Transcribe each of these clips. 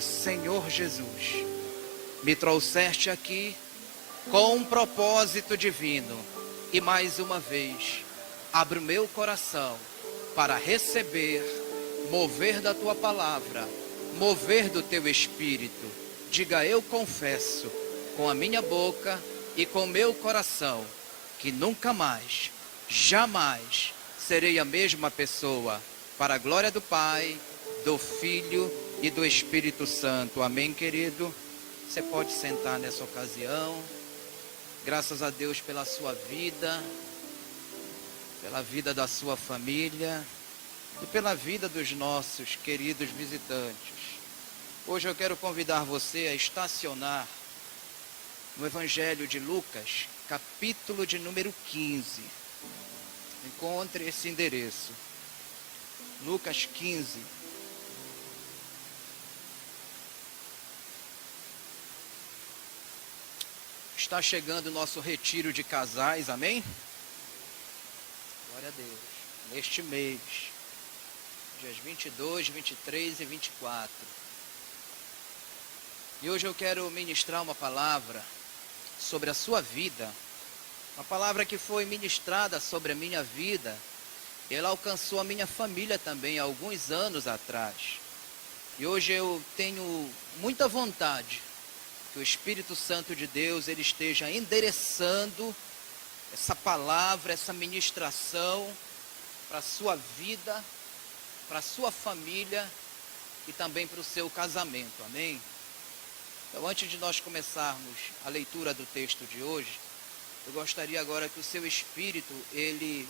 amado Senhor Jesus, me trouxeste aqui com um propósito divino e mais uma vez abro meu coração para receber, mover da tua palavra, mover do teu espírito. Diga: eu confesso com a minha boca e com meu coração que nunca mais, jamais serei a mesma pessoa, para a glória do Pai, do Filho e do Espírito Santo. Amém, querido? Você pode sentar nessa ocasião. Graças a Deus pela sua vida, pela vida da sua família e pela vida dos nossos queridos visitantes. Hoje eu quero convidar você a estacionar no Evangelho de Lucas, capítulo de número 15. Encontre esse endereço. Lucas 15. Está chegando o nosso retiro de casais, amém? Glória a Deus. Neste mês, dias 22, 23 e 24. E hoje eu quero ministrar uma palavra sobre a sua vida. Uma palavra que foi ministrada sobre a minha vida. Ela alcançou a minha família também há alguns anos atrás. E hoje eu tenho muita vontade que o Espírito Santo de Deus ele esteja endereçando essa palavra, essa ministração para a sua vida, para a sua família e também para o seu casamento. Amém? Então, antes de nós começarmos a leitura do texto de hoje, eu gostaria agora que o seu espírito, ele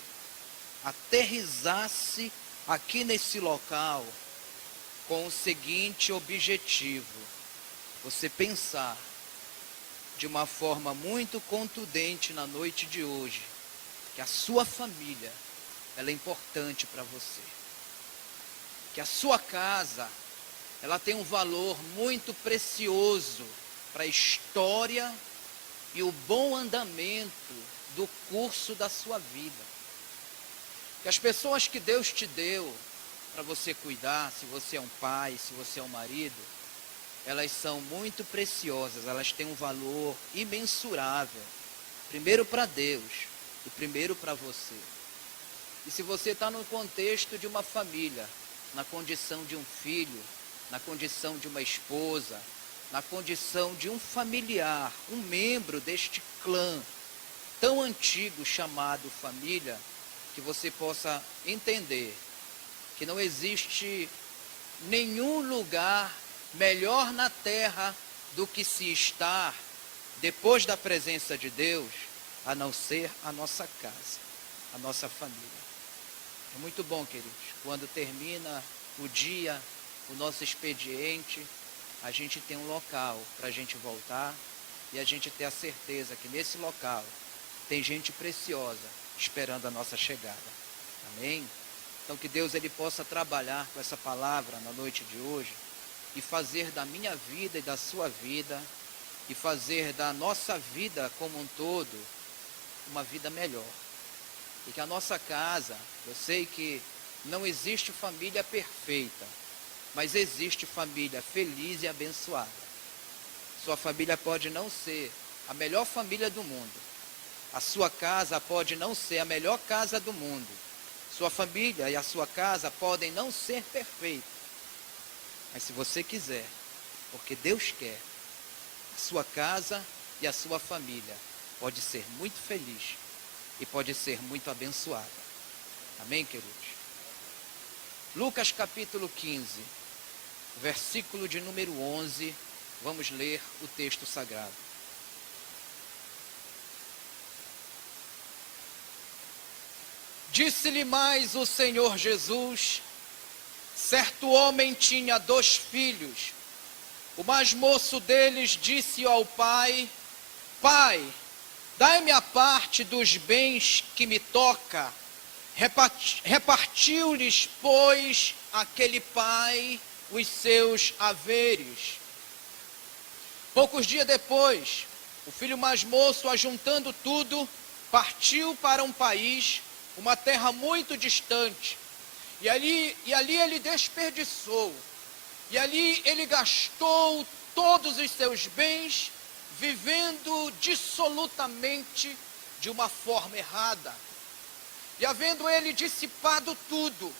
aterrizasse aqui nesse local com o seguinte objetivo: você pensar de uma forma muito contundente na noite de hoje, que a sua família, ela é importante para você. Que a sua casa, ela tem um valor muito precioso para a história e o bom andamento do curso da sua vida. Que as pessoas que Deus te deu para você cuidar, se você é um pai, se você é um marido, elas são muito preciosas, elas têm um valor imensurável. Primeiro para Deus e primeiro para você. E se você está no contexto de uma família, na condição de um filho, na condição de uma esposa, na condição de um familiar, um membro deste clã tão antigo chamado família, que você possa entender que não existe nenhum lugar melhor na terra do que se estar depois da presença de Deus, a não ser a nossa casa, a nossa família. É muito bom, queridos, quando termina o dia, o nosso expediente, a gente tem um local para a gente voltar e a gente ter a certeza que nesse local tem gente preciosa esperando a nossa chegada. Amém? Então que Deus ele possa trabalhar com essa palavra na noite de hoje e fazer da minha vida e da sua vida e fazer da nossa vida como um todo uma vida melhor. E que a nossa casa, eu sei que não existe família perfeita, mas existe família feliz e abençoada. Sua família pode não ser a melhor família do mundo. A sua casa pode não ser a melhor casa do mundo. Sua família e a sua casa podem não ser perfeitas. Mas se você quiser, porque Deus quer, a sua casa e a sua família pode ser muito feliz e pode ser muito abençoada. Amém, queridos? Lucas capítulo 15, versículo de número 11, vamos ler o texto sagrado. Disse-lhe mais o Senhor Jesus: certo homem tinha 2 filhos. O mais moço deles disse ao pai: Pai, dai-me a parte dos bens que me toca. Repartiu-lhes, pois, aquele pai os seus haveres. Poucos dias depois, o filho mais moço, ajuntando tudo, partiu para um país, uma terra muito distante, e ali ele desperdiçou E ali ele gastou todos os seus bens, vivendo dissolutamente de uma forma errada. E havendo ele dissipado tudo,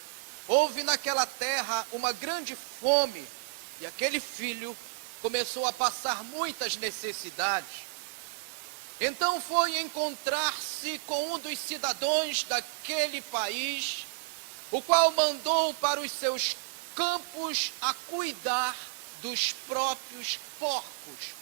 houve naquela terra uma grande fome, e aquele filho começou a passar muitas necessidades. Então foi encontrar-se com um dos cidadãos daquele país, o qual mandou para os seus campos a cuidar dos próprios porcos.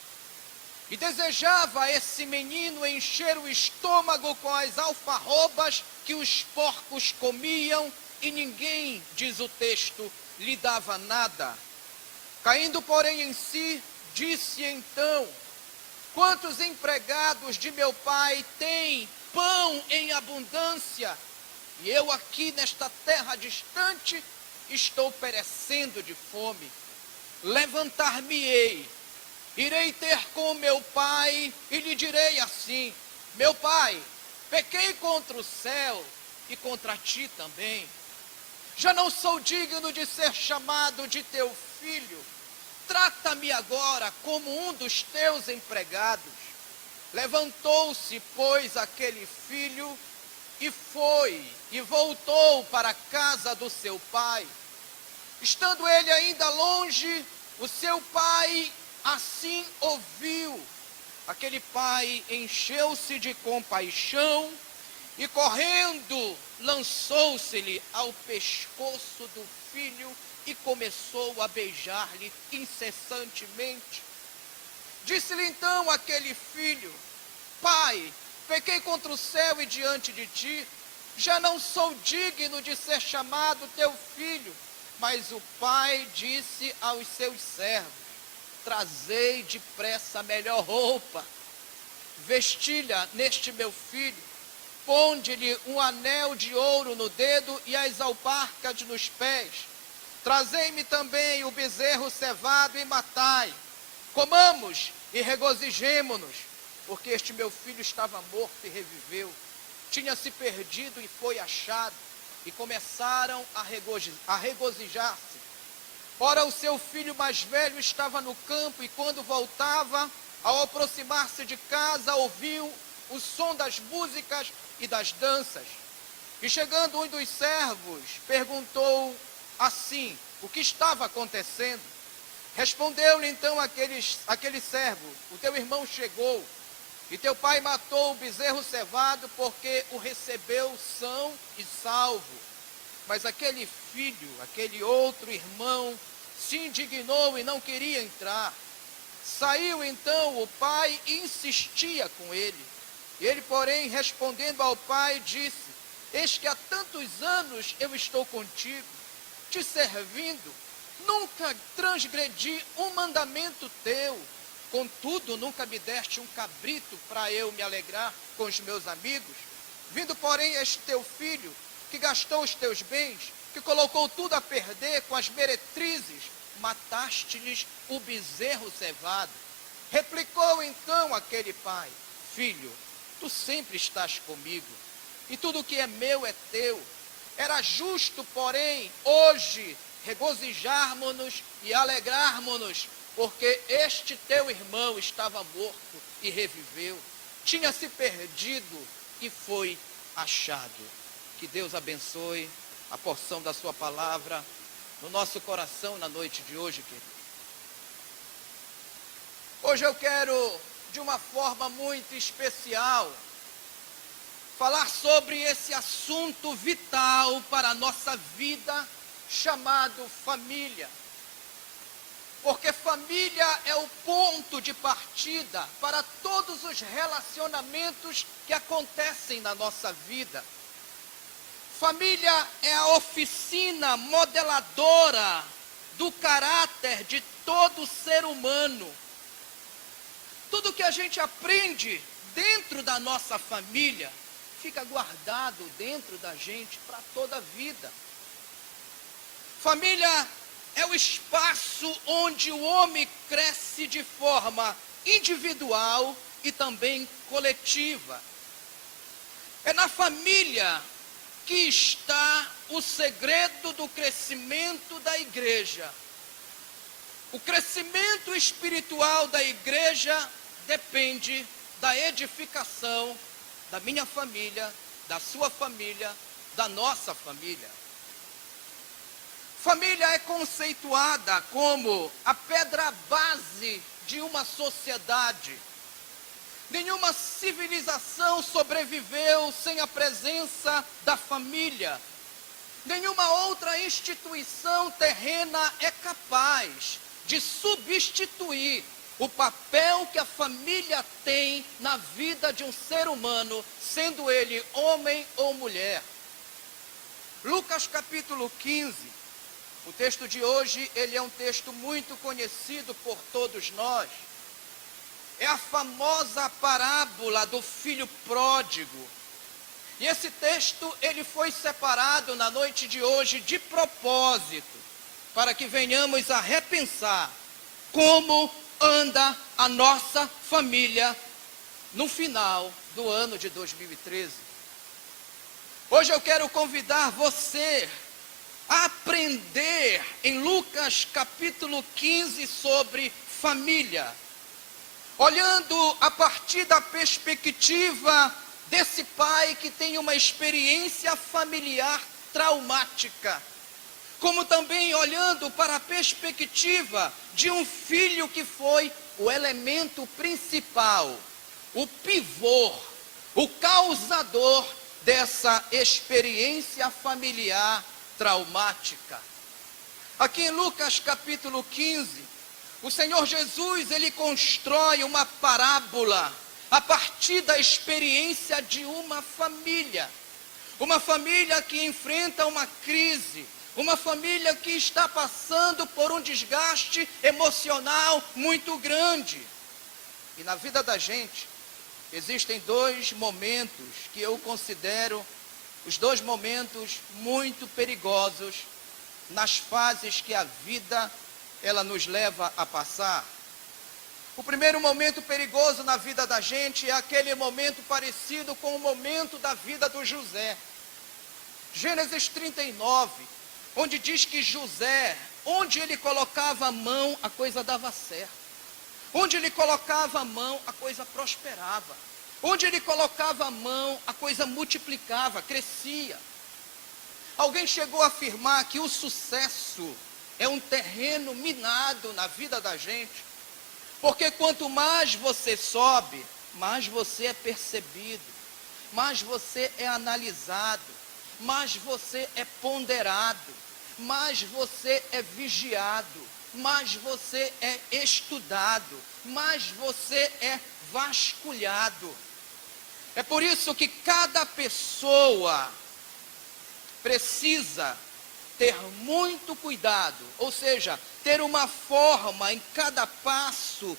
E desejava esse menino encher o estômago com as alfarrobas que os porcos comiam, e ninguém, diz o texto, lhe dava nada. Caindo, porém, em si, disse então: quantos empregados de meu pai têm pão em abundância, e eu aqui nesta terra distante estou perecendo de fome. Levantar-me-ei, irei ter com meu pai e lhe direi assim: meu pai, pequei contra o céu e contra ti também. Já não sou digno de ser chamado de teu filho. Trata-me agora como um dos teus empregados. Levantou-se, pois, aquele filho e foi e voltou para a casa do seu pai. Estando ele ainda longe, o seu pai assim ouviu. Aquele pai encheu-se de compaixão e, correndo, lançou-se-lhe ao pescoço do filho e começou a beijar-lhe incessantemente. Disse-lhe então aquele filho: pai, pequei contra o céu e diante de ti, já não sou digno de ser chamado teu filho. Mas o pai disse aos seus servos: trazei depressa a melhor roupa, vestilha neste meu filho, ponde-lhe um anel de ouro no dedo e as alparcas nos pés. Trazei-me também o bezerro cevado e matai. Comamos e regozijemo-nos, porque este meu filho estava morto e reviveu. Tinha se perdido e foi achado. E começaram a regozijar-se. Ora, o seu filho mais velho estava no campo, e quando voltava, ao aproximar-se de casa, ouviu o som das músicas e das danças. E chegando um dos servos, perguntou assim o que estava acontecendo. Respondeu-lhe então aquele servo: o teu irmão chegou, e teu pai matou o bezerro cevado, porque o recebeu são e salvo. Mas aquele filho, aquele outro irmão, se indignou e não queria entrar. Saiu então o pai e insistia com ele. Ele, porém, respondendo ao pai, disse: eis que há tantos anos eu estou contigo, te servindo, nunca transgredi um mandamento teu. Contudo, nunca me deste um cabrito para eu me alegrar com os meus amigos. Vindo, porém, este teu filho, que gastou os teus bens, que colocou tudo a perder com as meretrizes, mataste-lhes o bezerro cevado. Replicou então aquele pai: filho, tu sempre estás comigo, e tudo que é meu é teu. Era justo, porém, hoje regozijarmos-nos e alegrarmos-nos, porque este teu irmão estava morto e reviveu, tinha se perdido e foi achado. Que Deus abençoe a porção da sua palavra no nosso coração na noite de hoje, querido. Hoje eu quero, de uma forma muito especial, falar sobre esse assunto vital para a nossa vida, chamado família. Porque família é o ponto de partida para todos os relacionamentos que acontecem na nossa vida. Família é a oficina modeladora do caráter de todo ser humano. Tudo que a gente aprende dentro da nossa família fica guardado dentro da gente para toda a vida. Família é o espaço onde o homem cresce de forma individual e também coletiva. É na família que está o segredo do crescimento da igreja. O crescimento espiritual da igreja depende da edificação da minha família, da sua família, da nossa família. Família é conceituada como a pedra base de uma sociedade. Nenhuma civilização sobreviveu sem a presença da família. Nenhuma outra instituição terrena é capaz de substituir o papel que a família tem na vida de um ser humano, sendo ele homem ou mulher. Lucas capítulo 15, o texto de hoje, ele é um texto muito conhecido por todos nós. É a famosa parábola do filho pródigo. E esse texto, ele foi separado na noite de hoje de propósito, para que venhamos a repensar como anda a nossa família no final do ano de 2013. Hoje eu quero convidar você a aprender em Lucas capítulo 15 sobre família, olhando a partir da perspectiva desse pai que tem uma experiência familiar traumática, como também olhando para a perspectiva de um filho que foi o elemento principal, o pivô, o causador dessa experiência familiar traumática. Aqui em Lucas capítulo 15, o Senhor Jesus, ele constrói uma parábola a partir da experiência de uma família que enfrenta uma crise, uma família que está passando por um desgaste emocional muito grande. E na vida da gente, existem dois momentos que eu considero os dois momentos muito perigosos nas fases que a vida ela nos leva a passar. O primeiro momento perigoso na vida da gente é aquele momento parecido com o momento da vida do José. Gênesis 39, onde diz que José, onde ele colocava a mão, a coisa dava certo. Onde ele colocava a mão, a coisa prosperava. Onde ele colocava a mão, a coisa multiplicava, crescia. Alguém chegou a afirmar que o sucesso é um terreno minado na vida da gente, porque quanto mais você sobe, mais você é percebido, mais você é analisado, mais você é ponderado, mais você é vigiado, mais você é estudado, mais você é vasculhado. É por isso que cada pessoa precisa ter muito cuidado, ou seja, ter uma forma em cada passo,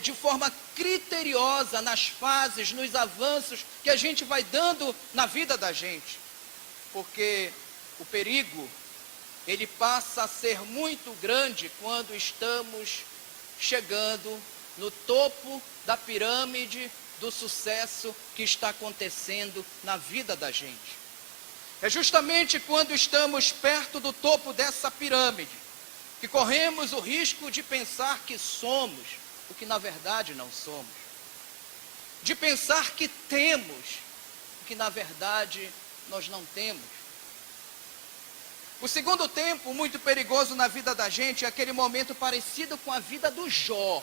de forma criteriosa nas fases, nos avanços que a gente vai dando na vida da gente. Porque o perigo, ele passa a ser muito grande quando estamos chegando no topo da pirâmide do sucesso que está acontecendo na vida da gente. É justamente quando estamos perto do topo dessa pirâmide que corremos o risco de pensar que somos o que na verdade não somos, de pensar que temos o que na verdade nós não temos. O segundo tempo muito perigoso na vida da gente é aquele momento parecido com a vida do Jó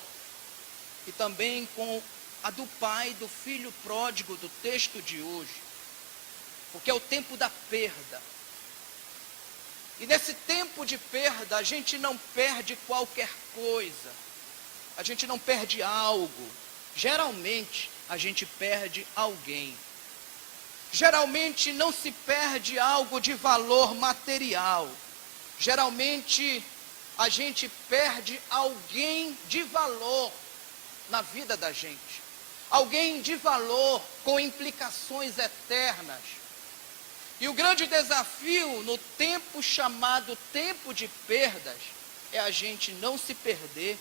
e também com a do pai do filho pródigo do texto de hoje, porque é o tempo da perda. E nesse tempo de perda, a gente não perde qualquer coisa, a gente não perde algo, geralmente a gente perde alguém. Geralmente não se perde algo de valor material, geralmente a gente perde alguém de valor na vida da gente, alguém de valor com implicações eternas. E o grande desafio no tempo chamado tempo de perdas é a gente não se perder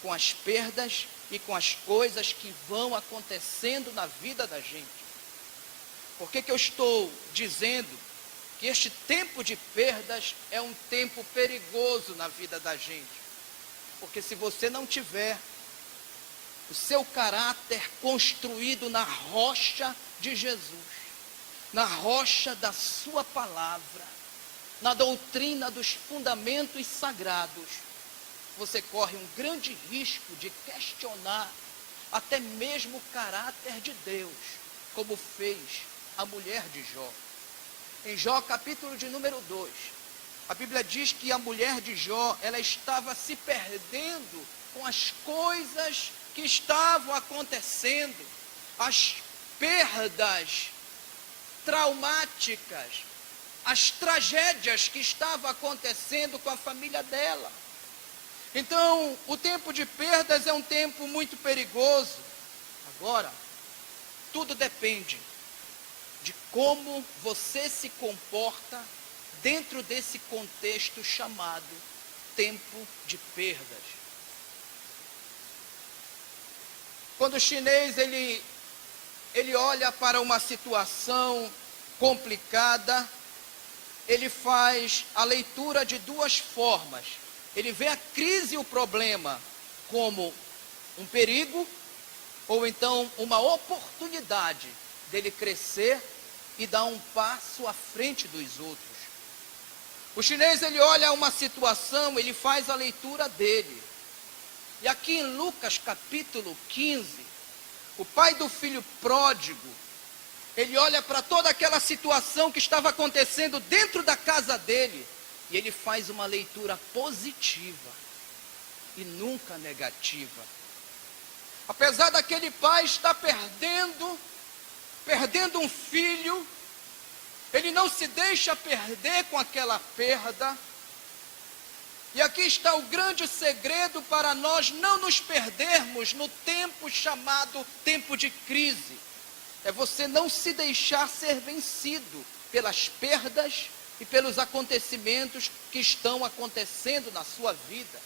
com as perdas e com as coisas que vão acontecendo na vida da gente. Por que eu estou dizendo que este tempo de perdas é um tempo perigoso na vida da gente? Porque se você não tiver o seu caráter construído na rocha de Jesus, na rocha da sua palavra, na doutrina dos fundamentos sagrados, você corre um grande risco de questionar até mesmo o caráter de Deus, como fez a mulher de Jó. Em Jó, capítulo de número 2, a Bíblia diz que a mulher de Jó, ela estava se perdendo com as coisas que estavam acontecendo, as perdas traumáticas, as tragédias que estavam acontecendo com a família dela. Então, o tempo de perdas é um tempo muito perigoso. Agora, tudo depende de como você se comporta dentro desse contexto chamado tempo de perdas. Quando o chinês ele olha para uma situação complicada, ele faz a leitura de duas formas. Ele vê a crise e o problema como um perigo, ou então uma oportunidade dele crescer e dar um passo à frente dos outros. O chinês, ele olha uma situação, ele faz a leitura dele. E aqui em Lucas capítulo 15, o pai do filho pródigo, ele olha para toda aquela situação que estava acontecendo dentro da casa dele, e ele faz uma leitura positiva e nunca negativa. Apesar daquele pai estar perdendo um filho, ele não se deixa perder com aquela perda. E aqui está o grande segredo para nós não nos perdermos no tempo chamado tempo de crise. É você não se deixar ser vencido pelas perdas e pelos acontecimentos que estão acontecendo na sua vida.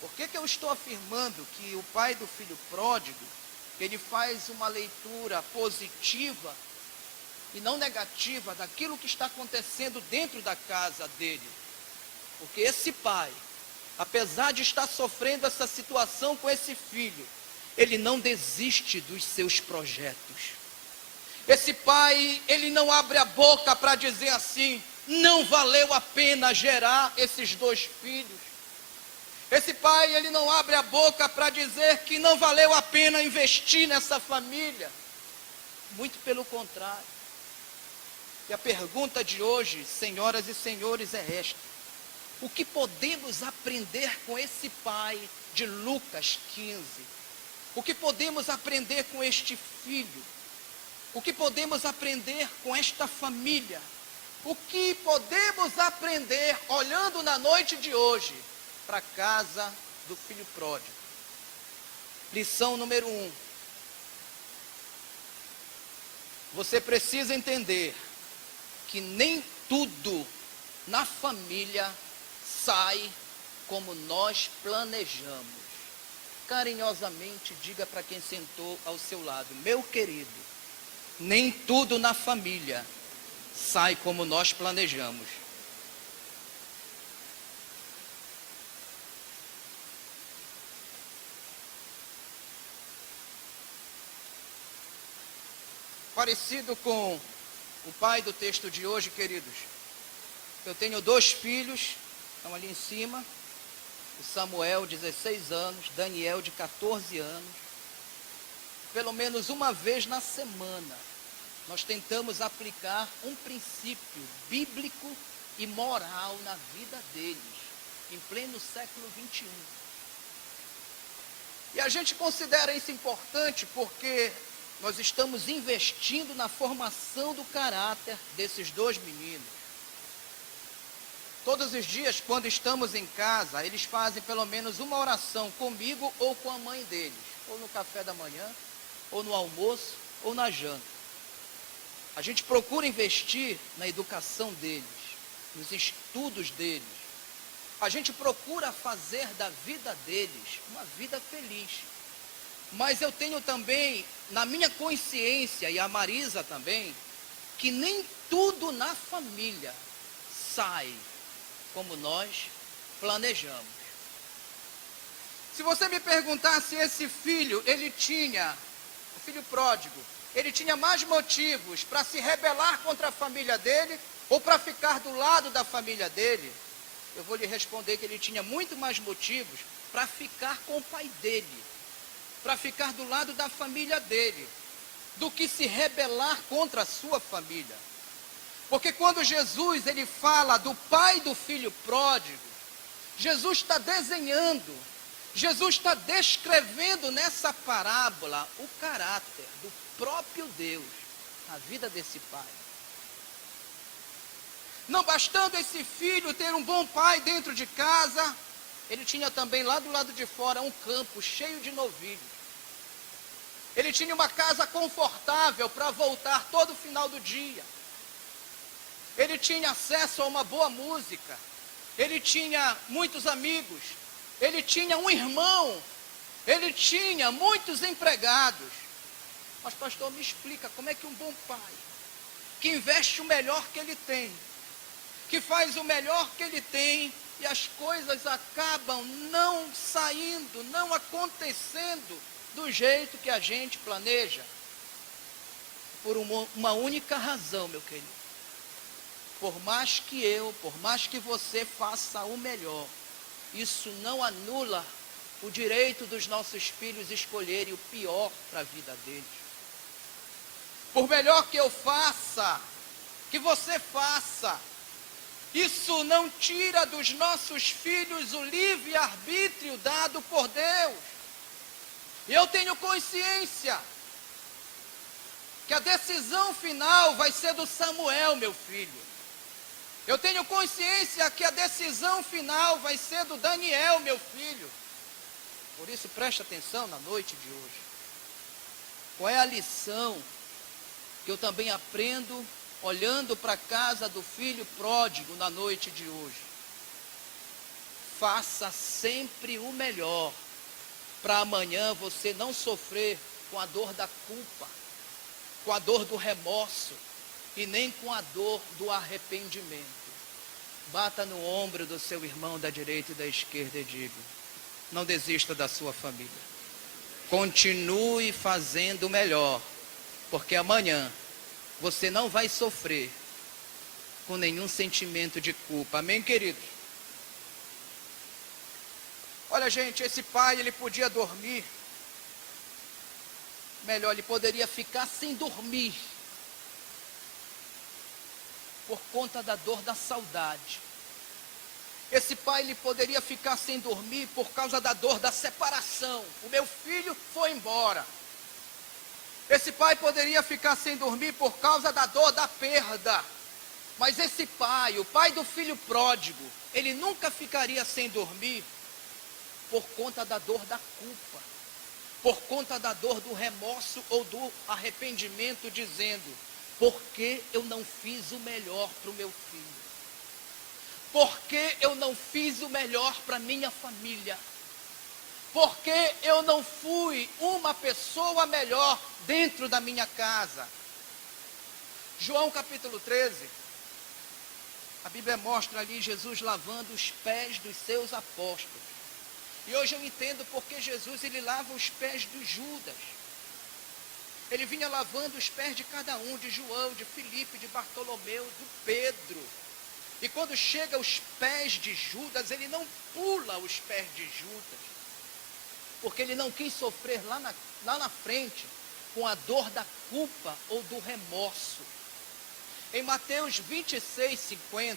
Por que eu estou afirmando que o pai do filho pródigo, ele faz uma leitura positiva e não negativa daquilo que está acontecendo dentro da casa dele? Porque esse pai, apesar de estar sofrendo essa situação com esse filho, ele não desiste dos seus projetos. Esse pai, ele não abre a boca para dizer assim, não valeu a pena gerar esses dois filhos. Esse pai, ele não abre a boca para dizer que não valeu a pena investir nessa família. Muito pelo contrário. E a pergunta de hoje, senhoras e senhores, é esta: o que podemos aprender com esse pai de Lucas 15? O que podemos aprender com este filho? O que podemos aprender com esta família? O que podemos aprender olhando na noite de hoje para a casa do filho pródigo? Lição número 1. Você precisa entender que nem tudo na família sai como nós planejamos. Carinhosamente diga para quem sentou ao seu lado: meu querido, nem tudo na família sai como nós planejamos. Parecido com o pai do texto de hoje, queridos, eu tenho 2 filhos, estão ali em cima, o Samuel, 16 anos, Daniel, de 14 anos. Pelo menos uma vez na semana, nós tentamos aplicar um princípio bíblico e moral na vida deles, em pleno século 21. E a gente considera isso importante porque nós estamos investindo na formação do caráter desses 2 meninos. Todos os dias, quando estamos em casa, eles fazem pelo menos uma oração comigo ou com a mãe deles, ou no café da manhã, ou no almoço, ou na janta. A gente procura investir na educação deles, nos estudos deles. A gente procura fazer da vida deles uma vida feliz. Mas eu tenho também, na minha consciência, e a Marisa também, que nem tudo na família sai como nós planejamos. Se você me perguntar se esse filho, o filho pródigo, ele tinha mais motivos para se rebelar contra a família dele ou para ficar do lado da família dele, eu vou lhe responder que ele tinha muito mais motivos para ficar com o pai dele, para ficar do lado da família dele, do que se rebelar contra a sua família. Porque quando Jesus ele fala do pai do filho pródigo, Jesus está desenhando, Jesus está descrevendo nessa parábola o caráter do próprio Deus na vida desse pai. Não bastando esse filho ter um bom pai dentro de casa, ele tinha também lá do lado de fora um campo cheio de novilhos. Ele tinha uma casa confortável para voltar todo final do dia. Ele tinha acesso a uma boa música. Ele tinha muitos amigos. Ele tinha um irmão. Ele tinha muitos empregados. Mas, pastor, me explica como é que um bom pai, que investe o melhor que ele tem, que faz o melhor que ele tem, e as coisas acabam não saindo, não acontecendo do jeito que a gente planeja, por uma única razão, meu querido. Por mais que você faça o melhor, isso não anula o direito dos nossos filhos escolherem o pior para a vida deles. Por melhor que eu faça, que você faça, isso não tira dos nossos filhos o livre-arbítrio dado por Deus. E eu tenho consciência que a decisão final vai ser do Samuel, meu filho. Eu tenho consciência que a decisão final vai ser do Daniel, meu filho. Por isso, preste atenção na noite de hoje. Qual é a lição que eu também aprendo olhando para a casa do filho pródigo na noite de hoje? Faça sempre o melhor, para amanhã você não sofrer com a dor da culpa, com a dor do remorso e nem com a dor do arrependimento. Bata no ombro do seu irmão da direita e da esquerda e diga: não desista da sua família. Continue fazendo o melhor, porque amanhã você não vai sofrer com nenhum sentimento de culpa. Amém, queridos? Olha, gente, esse pai, ele podia dormir. Melhor, ele poderia ficar sem dormir por conta da dor da saudade. Esse pai, ele poderia ficar sem dormir por causa da dor da separação. O meu filho foi embora. Esse pai poderia ficar sem dormir por causa da dor da perda. Mas esse pai, o pai do filho pródigo, ele nunca ficaria sem dormir por conta da dor da culpa, por conta da dor do remorso ou do arrependimento, dizendo: por que eu não fiz o melhor para o meu filho? Por que eu não fiz o melhor para minha família? Por que eu não fui uma pessoa melhor dentro da minha casa? João capítulo 13, a Bíblia mostra ali Jesus lavando os pés dos seus apóstolos. E hoje eu entendo porque Jesus, ele lava os pés de Judas. Ele vinha lavando os pés de cada um, de João, de Filipe, de Bartolomeu, do Pedro. E quando chega aos pés de Judas, ele não pula os pés de Judas, porque ele não quis sofrer lá na frente com a dor da culpa ou do remorso. Em Mateus 26:50,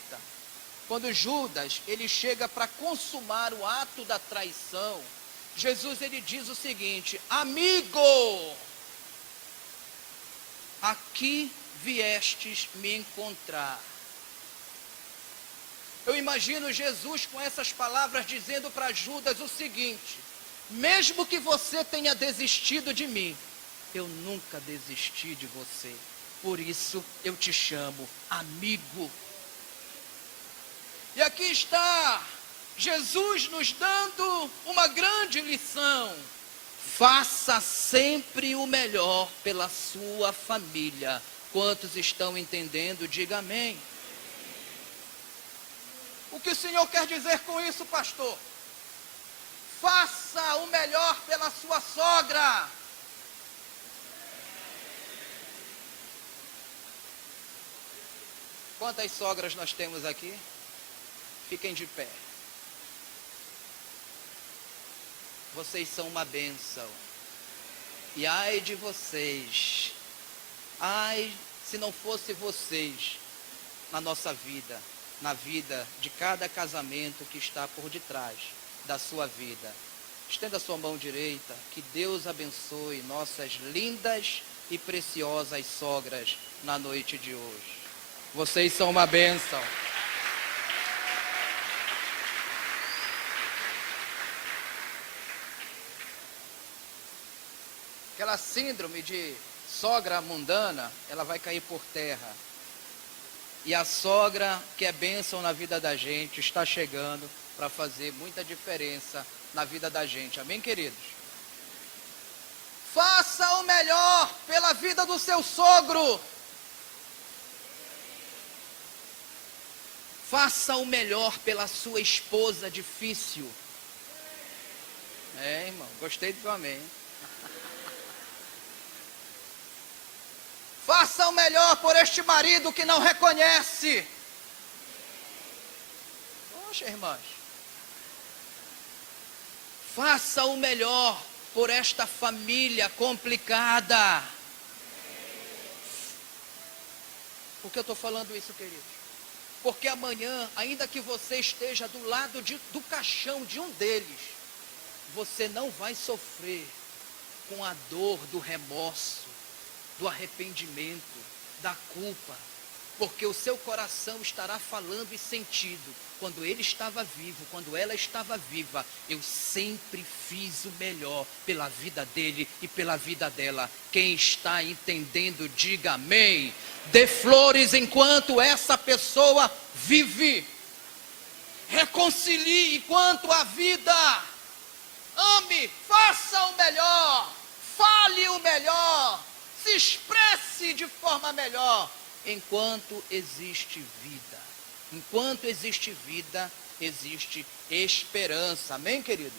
quando Judas, ele chega para consumar o ato da traição, Jesus, ele diz o seguinte: amigo, aqui viestes me encontrar. Eu imagino Jesus com essas palavras dizendo para Judas o seguinte: mesmo que você tenha desistido de mim, eu nunca desisti de você. Por isso eu te chamo amigo. E aqui está Jesus nos dando uma grande lição. Faça sempre o melhor pela sua família. Quantos estão entendendo? Diga amém. O que o Senhor quer dizer com isso, pastor? Faça o melhor pela sua sogra. Quantas sogras nós temos aqui? Fiquem de pé. Vocês são uma bênção. E ai de vocês. Ai, se não fosse vocês na nossa vida, na vida de cada casamento que está por detrás da sua vida. Estenda a sua mão direita, que Deus abençoe nossas lindas e preciosas sogras na noite de hoje. Vocês são uma bênção. Aquela síndrome de sogra mundana, ela vai cair por terra. E a sogra, que é bênção na vida da gente, está chegando para fazer muita diferença na vida da gente. Amém, queridos? Faça o melhor pela vida do seu sogro. Faça o melhor pela sua esposa difícil. Irmão, gostei do seu amém. Faça o melhor por este marido que não reconhece. Poxa, irmãs. Faça o melhor por esta família complicada. Por que eu estou falando isso, queridos? Porque amanhã, ainda que você esteja do lado do caixão de um deles, você não vai sofrer com a dor do remorso, do arrependimento, da culpa, porque o seu coração estará falando e sentido. Quando ele estava vivo, quando ela estava viva, eu sempre fiz o melhor pela vida dele e pela vida dela. Quem está entendendo, diga amém. Dê flores enquanto essa pessoa vive. Reconcilie enquanto a vida. Ame, faça o melhor, fale o melhor, se expresse de forma melhor, enquanto existe vida. Enquanto existe vida, existe esperança. Amém, queridos?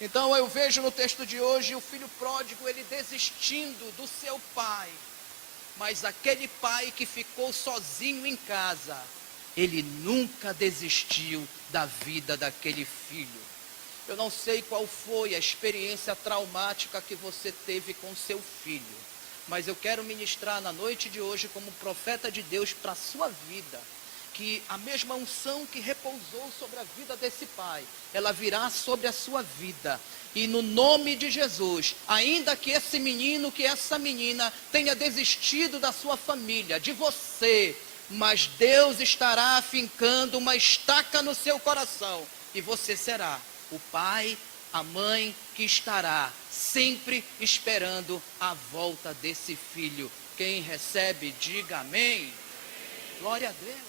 Então eu vejo no texto de hoje o filho pródigo, ele desistindo do seu pai. Mas aquele pai que ficou sozinho em casa, ele nunca desistiu da vida daquele filho. Eu não sei qual foi a experiência traumática que você teve com seu filho, mas eu quero ministrar na noite de hoje como profeta de Deus para a sua vida, que a mesma unção que repousou sobre a vida desse pai, ela virá sobre a sua vida. E no nome de Jesus, ainda que esse menino, que essa menina tenha desistido da sua família, de você, mas Deus estará afincando uma estaca no seu coração, e você será o pai, a mãe que estará sempre esperando a volta desse filho. Quem recebe, diga amém. Glória a Deus.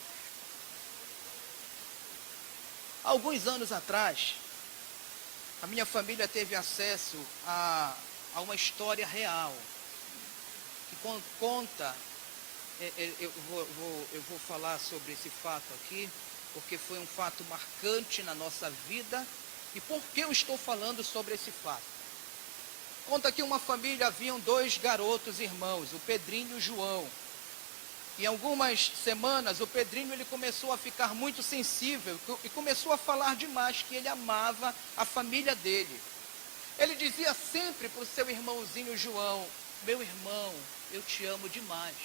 Alguns anos atrás, a minha família teve acesso a uma história real, que conta, eu vou falar sobre esse fato aqui, porque foi um fato marcante na nossa vida. E por que eu estou falando sobre esse fato? Conta que uma família, haviam dois garotos irmãos, o Pedrinho e o João. Em algumas semanas, o Pedrinho ele começou a ficar muito sensível e começou a falar demais que ele amava a família dele. Ele dizia sempre para o seu irmãozinho João: meu irmão, eu te amo demais.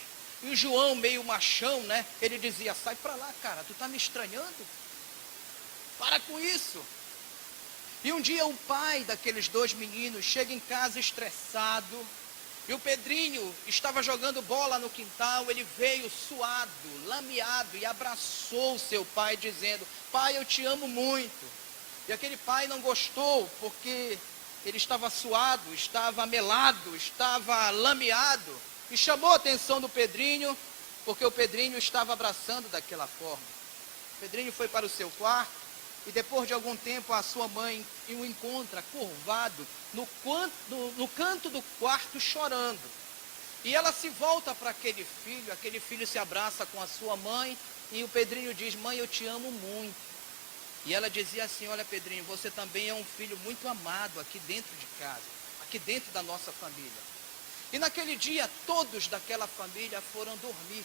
E o João, meio machão, né? Ele dizia: sai para lá, cara, tu tá me estranhando? Para com isso. E um dia o pai daqueles dois meninos chega em casa estressado, e o Pedrinho estava jogando bola no quintal. Ele veio suado, lameado, e abraçou o seu pai dizendo: pai, eu te amo muito. E aquele pai não gostou, porque ele estava suado, estava melado, estava lameado, e chamou a atenção do Pedrinho, porque o Pedrinho estava abraçando daquela forma. O Pedrinho foi para o seu quarto, e depois de algum tempo a sua mãe o encontra curvado no canto do quarto chorando. E ela se volta para aquele filho se abraça com a sua mãe, e o Pedrinho diz: mãe, eu te amo muito. E ela dizia assim: olha, Pedrinho, você também é um filho muito amado aqui dentro de casa, aqui dentro da nossa família. E naquele dia, todos daquela família foram dormir.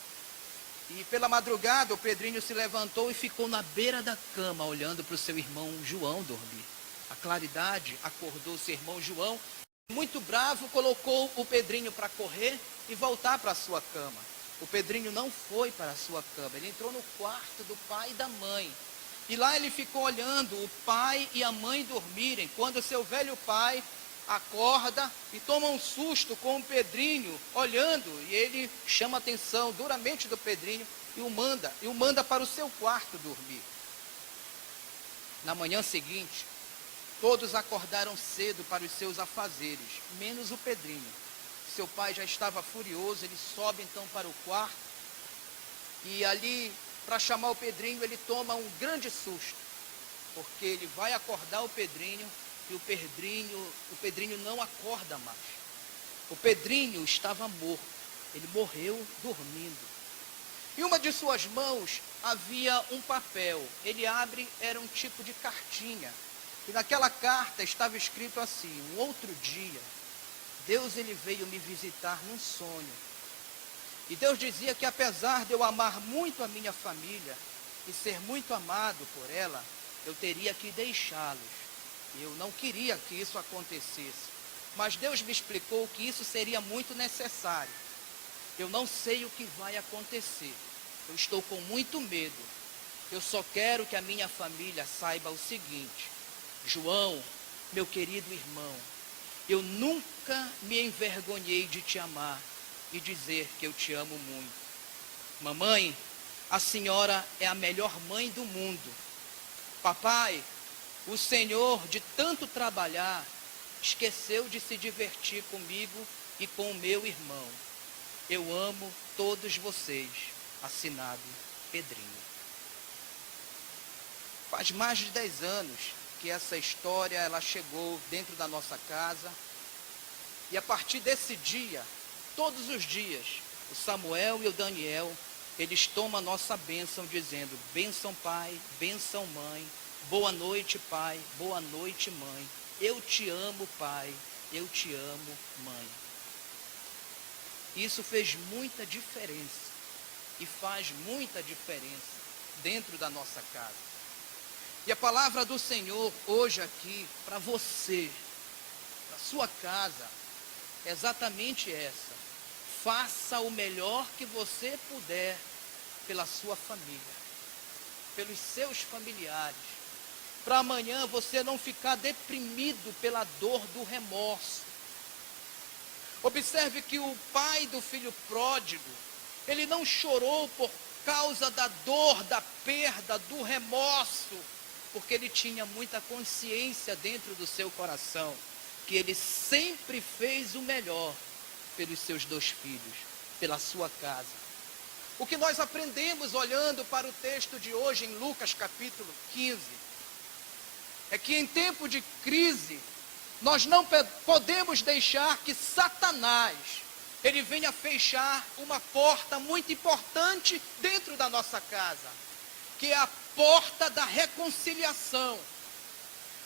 E pela madrugada, o Pedrinho se levantou e ficou na beira da cama, olhando para o seu irmão João dormir. A claridade acordou seu irmão João, muito bravo, colocou o Pedrinho para correr e voltar para a sua cama. O Pedrinho não foi para a sua cama, ele entrou no quarto do pai e da mãe. E lá ele ficou olhando o pai e a mãe dormirem, quando seu velho pai acorda e toma um susto com o Pedrinho olhando, e ele chama a atenção duramente do Pedrinho e o manda para o seu quarto dormir. Na manhã seguinte, todos acordaram cedo para os seus afazeres, menos o Pedrinho. Seu pai já estava furioso, ele sobe então para o quarto, e ali, para chamar o Pedrinho, ele toma um grande susto, porque ele vai acordar o Pedrinho, e o Pedrinho não acorda mais. O Pedrinho estava morto, ele morreu dormindo. Em uma de suas mãos havia um papel, ele abre, era um tipo de cartinha, e naquela carta estava escrito assim: um outro dia, Deus ele veio me visitar num sonho. E Deus dizia que apesar de eu amar muito a minha família e ser muito amado por ela, eu teria que deixá-los. Eu não queria que isso acontecesse, mas Deus me explicou que isso seria muito necessário. Eu não sei o que vai acontecer, eu estou com muito medo. Eu só quero que a minha família saiba o seguinte: João, meu querido irmão, eu nunca me envergonhei de te amar e dizer que eu te amo muito. Mamãe, a senhora é a melhor mãe do mundo. Papai, o Senhor, de tanto trabalhar, esqueceu de se divertir comigo e com o meu irmão. Eu amo todos vocês. Assinado Pedrinho. Faz mais de 10 anos que essa história ela chegou dentro da nossa casa. E a partir desse dia, todos os dias, o Samuel e o Daniel, eles tomam a nossa bênção dizendo: bênção pai, bênção mãe, boa noite pai, boa noite mãe, eu te amo pai, eu te amo mãe. Isso fez muita diferença e faz muita diferença dentro da nossa casa. E a palavra do Senhor hoje aqui para você, para sua casa, é exatamente essa: faça o melhor que você puder pela sua família, pelos seus familiares, para amanhã você não ficar deprimido pela dor do remorso. Observe que o pai do filho pródigo, ele não chorou por causa da dor, da perda, do remorso, porque ele tinha muita consciência dentro do seu coração, que ele sempre fez o melhor pelos seus 2 filhos, pela sua casa. O que nós aprendemos olhando para o texto de hoje em Lucas capítulo 15, é que em tempo de crise, nós não podemos deixar que Satanás, ele venha fechar uma porta muito importante dentro da nossa casa, que é a porta da reconciliação.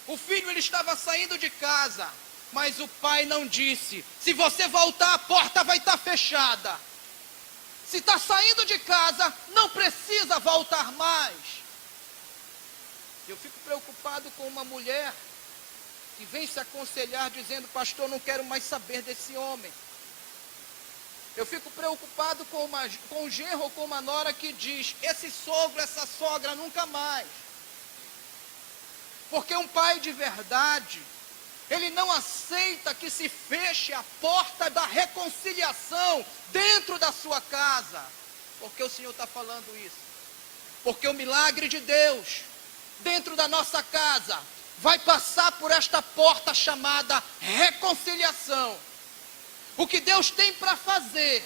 O filho ele estava saindo de casa, mas o pai não disse: se você voltar, a porta vai estar fechada. Se está saindo de casa, não precisa voltar mais. Eu fico preocupado com uma mulher que vem se aconselhar dizendo: pastor, não quero mais saber desse homem. Eu fico preocupado com um genro ou com uma nora que diz: esse sogro, essa sogra, nunca mais. Porque um pai de verdade, ele não aceita que se feche a porta da reconciliação dentro da sua casa. Porque o Senhor está falando isso. Porque o milagre de Deus dentro da nossa casa vai passar por esta porta chamada reconciliação. O que Deus tem para fazer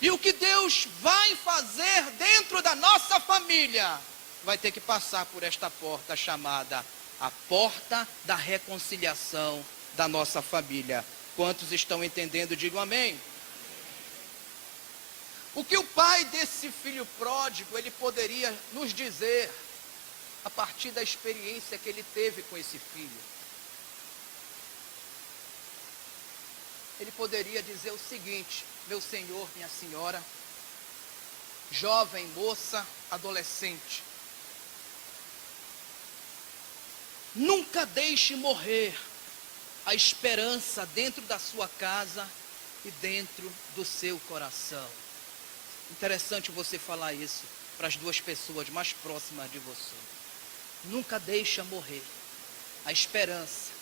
e o que Deus vai fazer dentro da nossa família vai ter que passar por esta porta chamada a porta da reconciliação da nossa família. Quantos estão entendendo? Digam amém. O que o pai desse filho pródigo, ele poderia nos dizer a partir da experiência que ele teve com esse filho. Ele poderia dizer o seguinte: meu senhor, minha senhora, jovem, moça, adolescente, nunca deixe morrer a esperança dentro da sua casa e dentro do seu coração. Interessante você falar isso para as duas pessoas mais próximas de você. Nunca deixa morrer a esperança.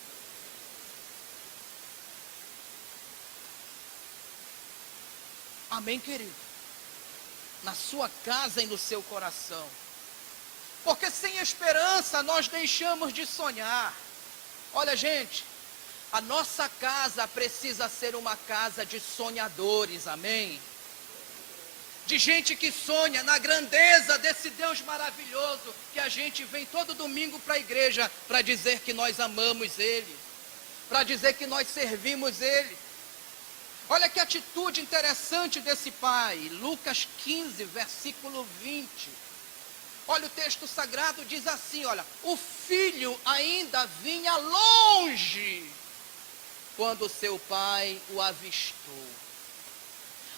Amém, querido? Na sua casa e no seu coração. Porque sem esperança nós deixamos de sonhar. Olha, gente, a nossa casa precisa ser uma casa de sonhadores, amém? De gente que sonha na grandeza desse Deus maravilhoso, que a gente vem todo domingo para a igreja para dizer que nós amamos Ele, para dizer que nós servimos Ele. Olha que atitude interessante desse pai, Lucas 15, versículo 20. Olha, o texto sagrado diz assim, olha, o filho ainda vinha longe quando seu pai o avistou.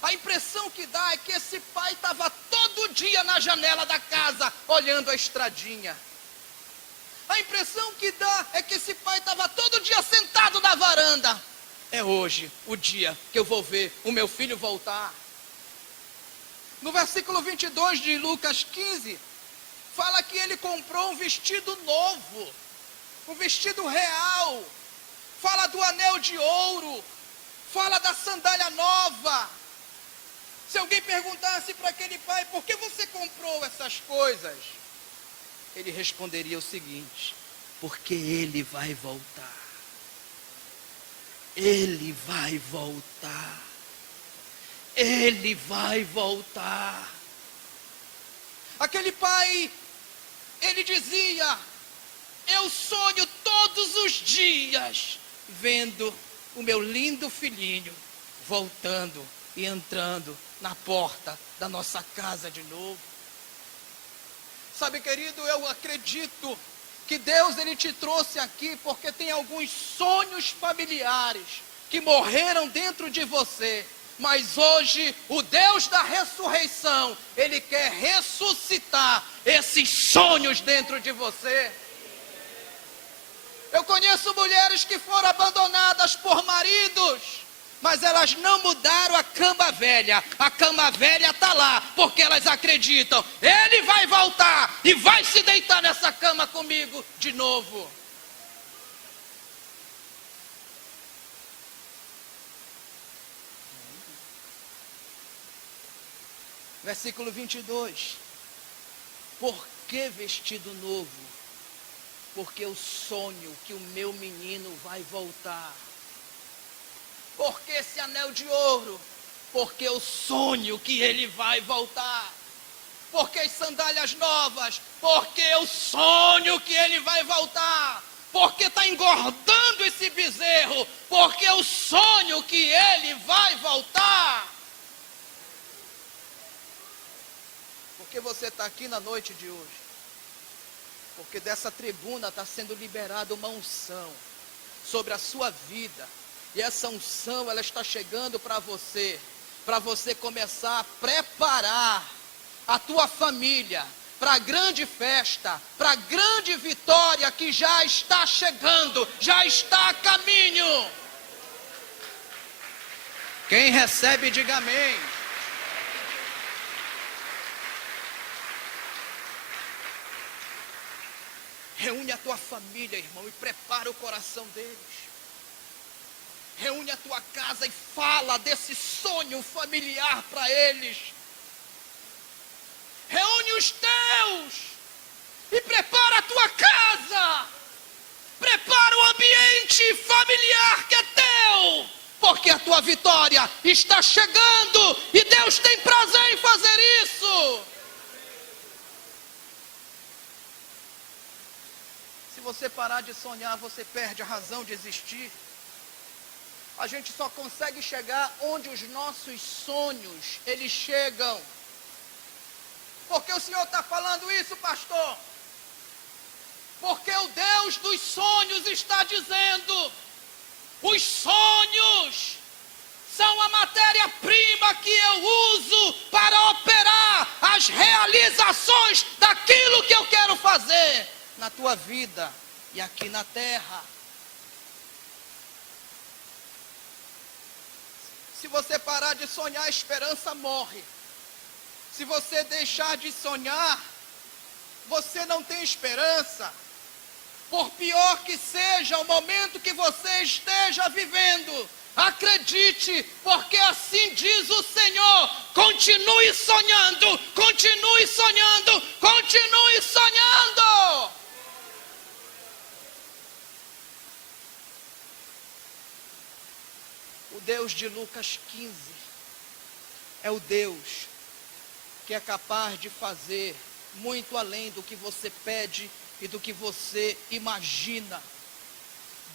A impressão que dá é que esse pai estava todo dia na janela da casa, olhando a estradinha. A impressão que dá é que esse pai estava todo dia sentado na varanda. É hoje o dia que eu vou ver o meu filho voltar. No versículo 22 de Lucas 15, fala que ele comprou um vestido novo, um vestido real. Fala do anel de ouro, fala da sandália nova. Se alguém perguntasse para aquele pai, por que você comprou essas coisas? Ele responderia o seguinte: porque ele vai voltar. Ele vai voltar. Ele vai voltar. Aquele pai, ele dizia: eu sonho todos os dias vendo o meu lindo filhinho voltando e entrando na porta da nossa casa de novo. Sabe, querido, eu acredito que Deus, Ele te trouxe aqui porque tem alguns sonhos familiares que morreram dentro de você. Mas hoje, o Deus da ressurreição, Ele quer ressuscitar esses sonhos dentro de você. Eu conheço mulheres que foram abandonadas por maridos, mas elas não mudaram a cama velha. A cama velha está lá, porque elas acreditam: ele vai voltar e vai se deitar nessa cama comigo de novo. Versículo 22. Por que vestido novo? Porque eu sonho que o meu menino vai voltar. Porque esse anel de ouro? Porque eu sonho que ele vai voltar. Porque as sandálias novas? Porque eu sonho que ele vai voltar. Porque está engordando esse bezerro? Porque eu sonho que ele vai voltar. Porque você está aqui na noite de hoje? Porque dessa tribuna está sendo liberada uma unção sobre a sua vida. E essa unção, ela está chegando para você começar a preparar a tua família para a grande festa, para a grande vitória que já está chegando, já está a caminho. Quem recebe, diga amém. Reúne a tua família, irmão, e prepara o coração deles. Reúne a tua casa e fala desse sonho familiar para eles. Reúne os teus e prepara a tua casa. Prepara o ambiente familiar que é teu, porque a tua vitória está chegando e Deus tem prazer em fazer isso. Se você parar de sonhar, você perde a razão de existir. A gente só consegue chegar onde os nossos sonhos, eles chegam. Porque o Senhor está falando isso, pastor? Porque o Deus dos sonhos está dizendo: os sonhos são a matéria-prima que eu uso para operar as realizações daquilo que eu quero fazer na tua vida e aqui na terra. Se você parar de sonhar, a esperança morre. Se você deixar de sonhar, você não tem esperança. Por pior que seja o momento que você esteja vivendo, acredite, porque assim diz o Senhor: continue sonhando, continue sonhando, continue sonhando. O Deus de Lucas 15 é o Deus que é capaz de fazer muito além do que você pede e do que você imagina.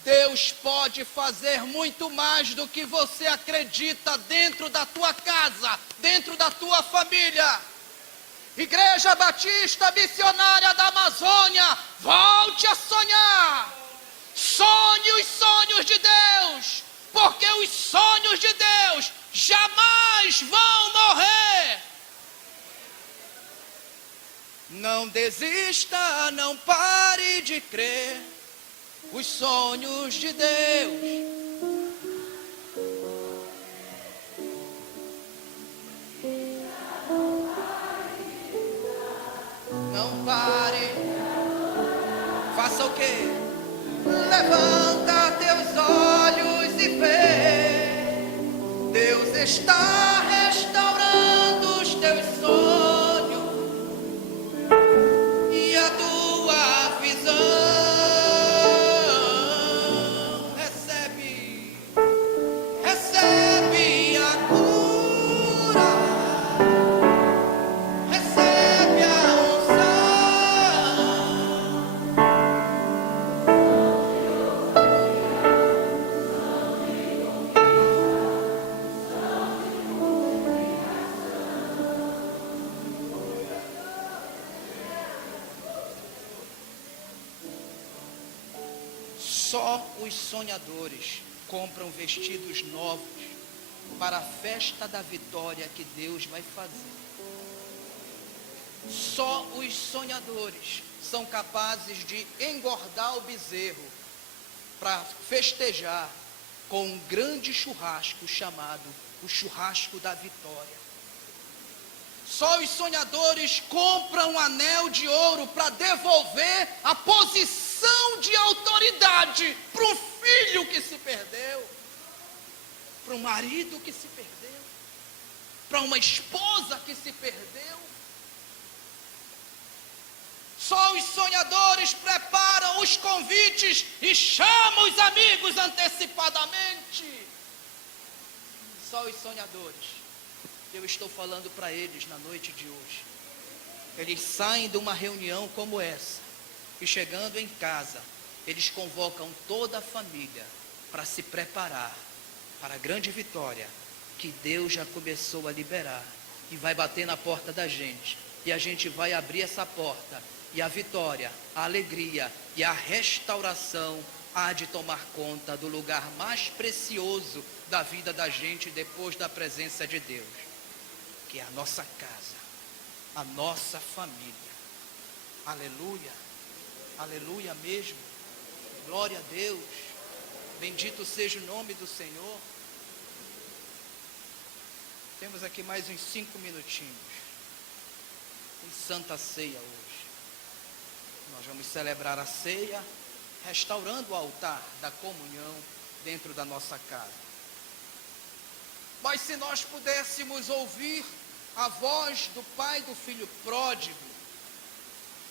Deus pode fazer muito mais do que você acredita dentro da tua casa, dentro da tua família. Igreja Batista Missionária da Amazônia, volte a sonhar. Sonhe os sonhos de Deus, porque os sonhos de Deus jamais vão morrer. Não desista, não pare de crer. Os sonhos de Deus. Não pare. Faça o quê? Levanta teus olhos e vê. Deus está restaurando os teus sonhos e a tua visão. Só os sonhadores compram vestidos novos para a festa da vitória que Deus vai fazer. Só os sonhadores são capazes de engordar o bezerro para festejar com um grande churrasco chamado o churrasco da vitória. Só os sonhadores compram um anel de ouro para devolver a posição de autoridade para um filho que se perdeu, para um marido que se perdeu, para uma esposa que se perdeu. Só os sonhadores preparam os convites e chamam os amigos antecipadamente. Só os sonhadores. Eu estou falando para eles na noite de hoje. Eles saem de uma reunião como essa e chegando em casa, eles convocam toda a família para se preparar para a grande vitória que Deus já começou a liberar e vai bater na porta da gente. E a gente vai abrir essa porta e a vitória, a alegria e a restauração há de tomar conta do lugar mais precioso da vida da gente depois da presença de Deus, que é a nossa casa, a nossa família. Aleluia, aleluia mesmo, glória a Deus, bendito seja o nome do Senhor. Temos aqui mais uns 5 minutinhos, em Santa Ceia hoje. Nós vamos celebrar a ceia, restaurando o altar da comunhão dentro da nossa casa. Mas se nós pudéssemos ouvir a voz do pai do filho pródigo,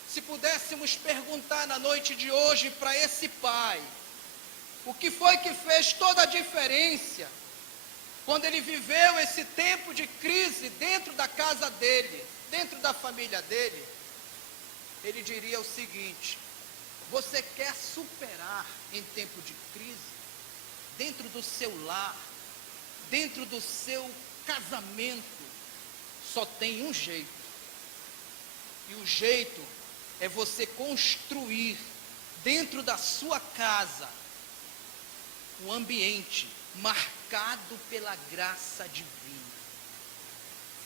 se pudéssemos perguntar na noite de hoje para esse pai, o que foi que fez toda a diferença quando ele viveu esse tempo de crise dentro da casa dele, dentro da família dele, ele diria o seguinte: você quer superar em tempo de crise, dentro do seu lar, dentro do seu casamento, só tem um jeito. E o jeito é você construir dentro da sua casa, um ambiente marcado pela graça divina.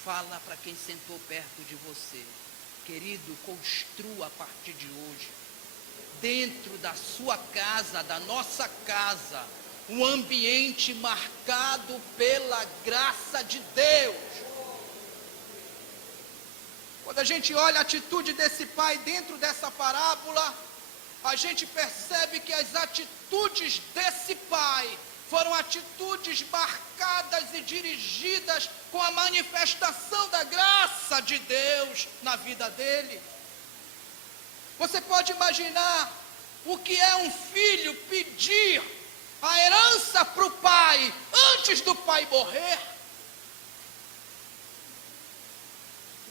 Fala para quem sentou perto de você, querido, construa a partir de hoje, dentro da sua casa, da nossa casa, um ambiente marcado pela graça de Deus. Quando a gente olha a atitude desse pai dentro dessa parábola, a gente percebe que as atitudes desse pai foram atitudes marcadas e dirigidas com a manifestação da graça de Deus na vida dele. Você pode imaginar o que é um filho pedir a herança para o pai antes do pai morrer?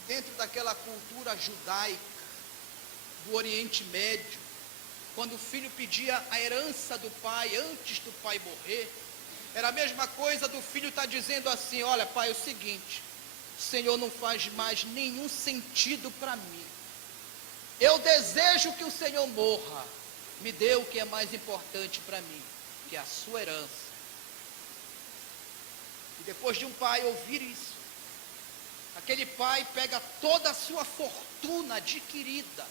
Dentro daquela cultura judaica do Oriente Médio, quando o filho pedia a herança do pai antes do pai morrer, era a mesma coisa do filho estar dizendo assim: olha pai, é o seguinte, o Senhor não faz mais nenhum sentido para mim, eu desejo que o Senhor morra, me dê o que é mais importante para mim, que é a sua herança. E depois de um pai ouvir isso, aquele pai pega toda a sua fortuna adquirida,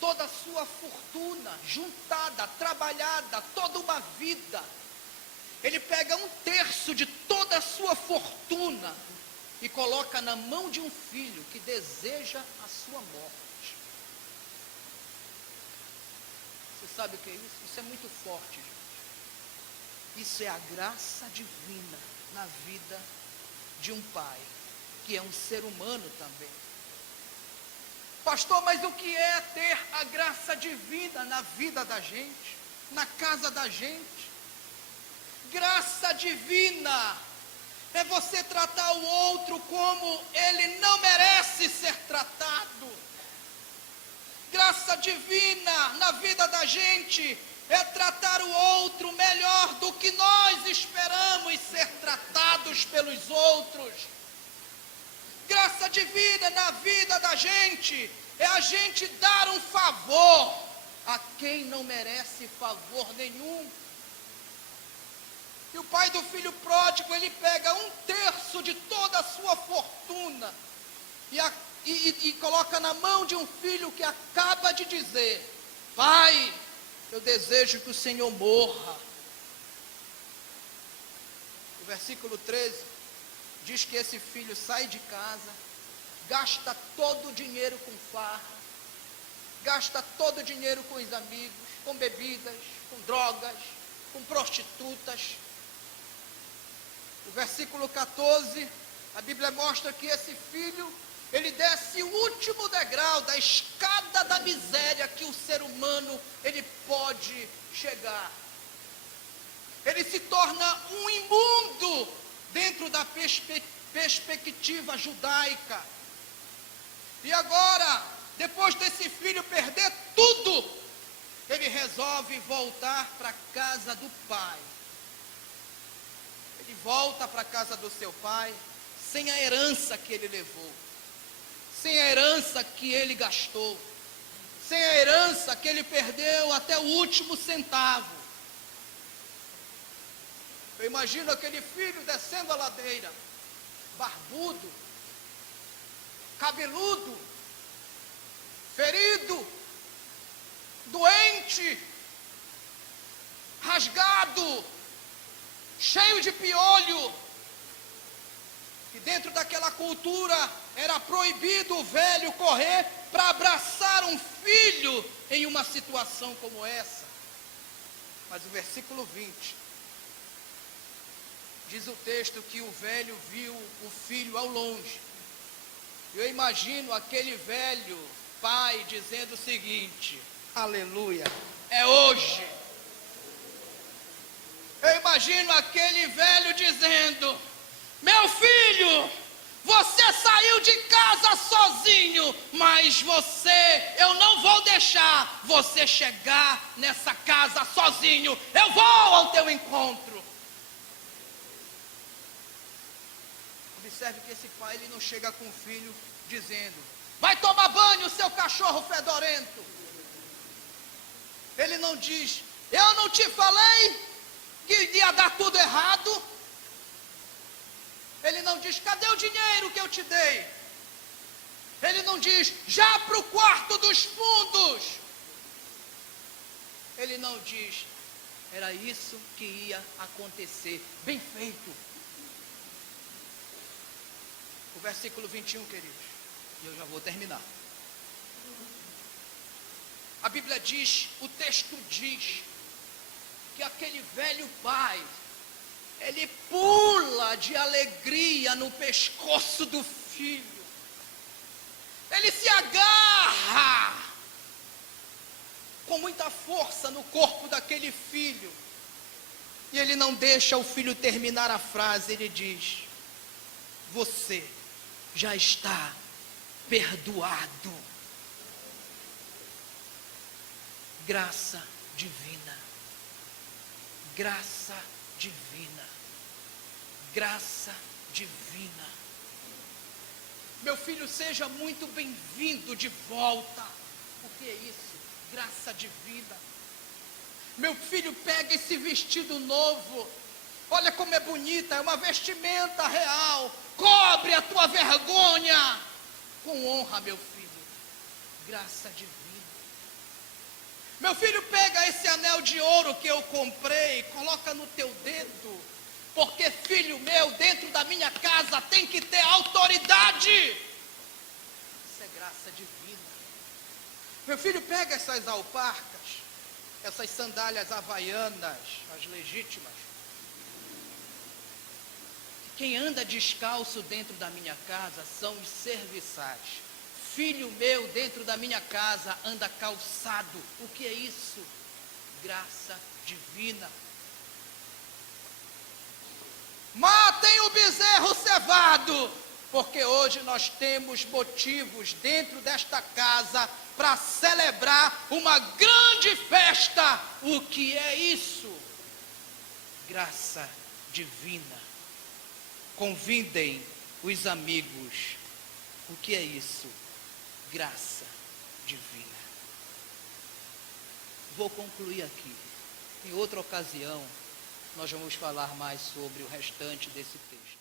toda a sua fortuna juntada, trabalhada, toda uma vida, ele pega 1/3 de toda a sua fortuna e coloca na mão de um filho que deseja a sua morte. Você sabe o que é isso? Isso é muito forte, gente. Isso é a graça divina na vida de um pai, que é um ser humano também. Pastor, mas o que é ter a graça divina na vida da gente, na casa da gente? Graça divina é você tratar o outro como ele não merece ser tratado. Graça divina na vida da gente é tratar o outro melhor do que nós esperamos ser tratados pelos outros. Graça divina na vida da gente é a gente dar um favor a quem não merece favor nenhum. E o pai do filho pródigo, ele pega 1/3 de toda a sua fortuna e coloca na mão de um filho que acaba de dizer: pai, eu desejo que o Senhor morra. O versículo 13 diz que esse filho sai de casa, gasta todo o dinheiro com farra, gasta todo o dinheiro com os amigos, com bebidas, com drogas, com prostitutas. O versículo 14, a Bíblia mostra que esse filho, ele desce o último degrau da escada da miséria que o ser humano, ele pode chegar. Ele se torna um imundo dentro da perspectiva judaica. E agora, depois desse filho perder tudo, ele resolve voltar para a casa do pai. Ele volta para a casa do seu pai, sem a herança que ele levou, sem a herança que ele gastou, sem a herança que ele perdeu até o último centavo. Eu imagino aquele filho descendo a ladeira, barbudo, cabeludo, ferido, doente, rasgado, cheio de piolho. E dentro daquela cultura era proibido o velho correr para abraçar um filho em uma situação como essa. Mas o versículo 20 diz o texto que o velho viu o filho ao longe. Eu imagino aquele velho pai dizendo o seguinte: aleluia, é hoje. Eu imagino aquele velho dizendo: meu filho, você saiu de casa sozinho, mas eu não vou deixar você chegar nessa casa sozinho, eu vou ao teu encontro. Observe que esse pai, ele não chega com o filho dizendo: vai tomar banho, seu cachorro fedorento. Ele não diz: eu não te falei que ia dar tudo errado. Ele não diz: cadê o dinheiro que eu te dei? Ele não diz: já para o quarto dos fundos. Ele não diz: era isso que ia acontecer. Bem feito. O versículo 21, queridos, e eu já vou terminar. A Bíblia diz, o texto diz, que aquele velho pai, ele pula de alegria no pescoço do filho. Ele se agarra com muita força no corpo daquele filho. E ele não deixa o filho terminar a frase. Ele diz: você já está perdoado. Graça divina. Graça divina. Graça divina. Meu filho, seja muito bem-vindo de volta. O que é isso? Graça divina. Meu filho, pega esse vestido novo. Olha como é bonita, é uma vestimenta real. Cobre a tua vergonha com honra, meu filho. Graça divina. Meu filho, pega esse anel de ouro que eu comprei, coloca no teu dedo, porque, filho meu, dentro da minha casa tem que ter autoridade. Isso é graça divina. Meu filho, pega essas alparcas, essas sandálias havaianas, as legítimas. Quem anda descalço dentro da minha casa são os serviçais. Filho meu, dentro da minha casa anda calçado. O que é isso? Graça divina. Matem o bezerro cevado, porque hoje nós temos motivos dentro desta casa para celebrar uma grande festa. O que é isso? Graça divina. Convidem os amigos. O que é isso? Graça divina. Vou concluir aqui. Em outra ocasião, nós vamos falar mais sobre o restante desse texto.